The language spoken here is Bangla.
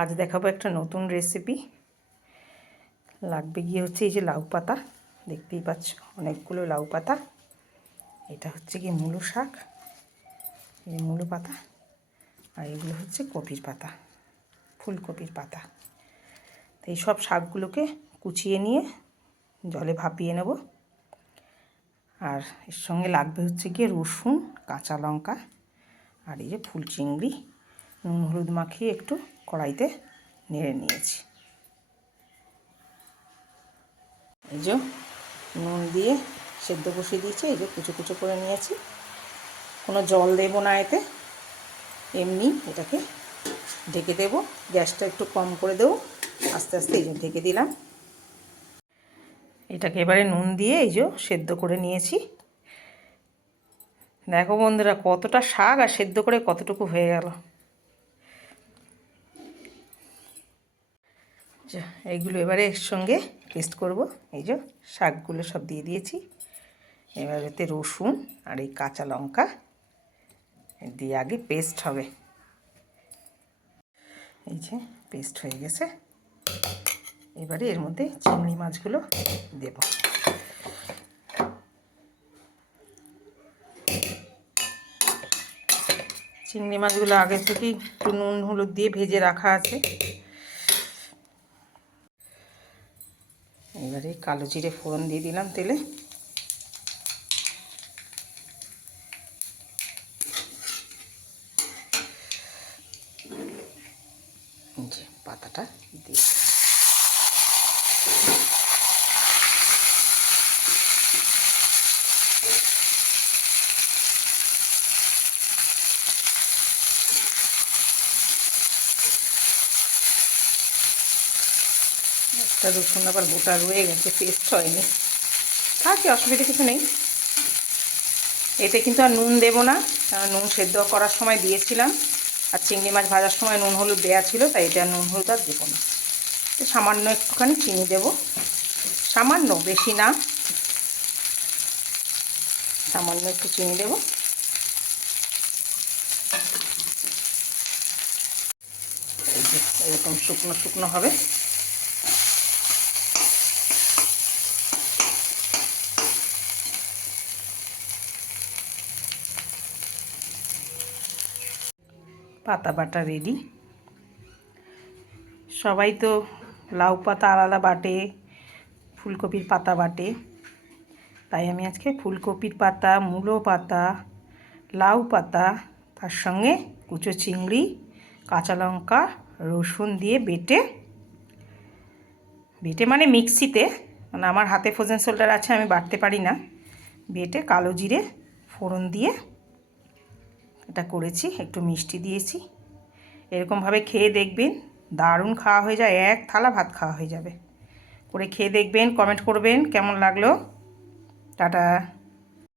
আজ দেখাবো একটা নতুন রেসিপি লাগবে গিয়ে হচ্ছে এই যে লাউ পাতা, দেখতেই পাচ্ছ অনেকগুলো লাউ পাতা। এটা হচ্ছে কি মূলো শাক, এই মূলো পাতা, আর এগুলো হচ্ছে কপির পাতা, ফুলকপির পাতা। তো এই সব শাকগুলোকে কুচিয়ে নিয়ে জলে ভাপিয়ে নেব। আর এর সঙ্গে লাগবে হচ্ছে গিয়ে রসুন, কাঁচা লঙ্কা, আর এই যে ফুল চিংড়ি নুন হলুদ মাখিয়ে একটু কড়াইতে নেড়ে নিয়েছি। এই যে নুন দিয়ে সেদ্ধ বসিয়ে দিয়েছি, এই যে কুচো কুচো করে নিয়েছি। কোনো জল দেবো না এতে, এমনি এটাকে ঢেকে দেবো। গ্যাসটা একটু কম করে দেবো, আস্তে আস্তে এই যে ঢেকে দিলাম। এটাকে এবারে নুন দিয়ে এই যে সেদ্ধ করে নিয়েছি। দেখো বন্ধুরা, কতটা শাক আর সেদ্ধ করে কতটুকু হয়ে গেল। এইগুলো এবারে এর সঙ্গে পেস্ট করব। এই যে শাকগুলো সব দিয়ে দিয়েছি। এবার এতে রসুন আর এই কাঁচা লঙ্কা দিয়ে আগে পেস্ট হবে। এই যে পেস্ট হয়ে গেছে। এবারে এর মধ্যে চিংড়ি মাছগুলো দেব। চিংড়ি মাছগুলো আগে থেকেই একটু নুন, হলুদ দিয়ে ভেজে রাখা আছে। এবারে কালো জিরে ফোড়ন দিয়ে দিলাম তেলে। পাতাটা দিয়ে একটা রসুন আবার গোটা রয়ে গেছে পেস্ট হয়নি। থাকে অসুবিধা কিছু নেই। এতে কিন্তু আর নুন দেবো না নুন সেদ্ধ করার সময় দিয়েছিলাম। আর চিংড়ি মাছ ভাজার সময় নুন হলুদ দেওয়া ছিল, তাই এটা নুন হলুদ আর দেবো না। সামান্য একটুখানি চিনি দেবো। সামান্য, বেশি না। সামান্য একটু চিনি দেবো। এরকম শুকনো শুকনো হবে। পাতা বাটা রেডি সবাই তো লাউ পাতা আলাদা বাটে, ফুলকপির পাতা বাটে। তাই আমি আজকে ফুলকপির পাতা, মূলো পাতা, লাউ পাতা, তার সঙ্গে কুচো চিংড়ি, কাঁচা লঙ্কা, রসুন দিয়ে বেটে বেটে মানে মিক্সিতে মানে আমার হাতে ফ্রোজেন শোল্ডার আছে, আমি বাটতে পারি না। বেটে কালো জিরে ফোড়ন দিয়ে এটা করেছি, একটু মিষ্টি দিয়েছি। এরকমভাবে খেয়ে দেখবেন, দারুণ খাওয়া হয়ে যায়, এক থালা ভাত খাওয়া হয়ে যাবে। করে খেয়ে দেখবেন কমেন্ট করবেন, কেমন লাগল? টাটা।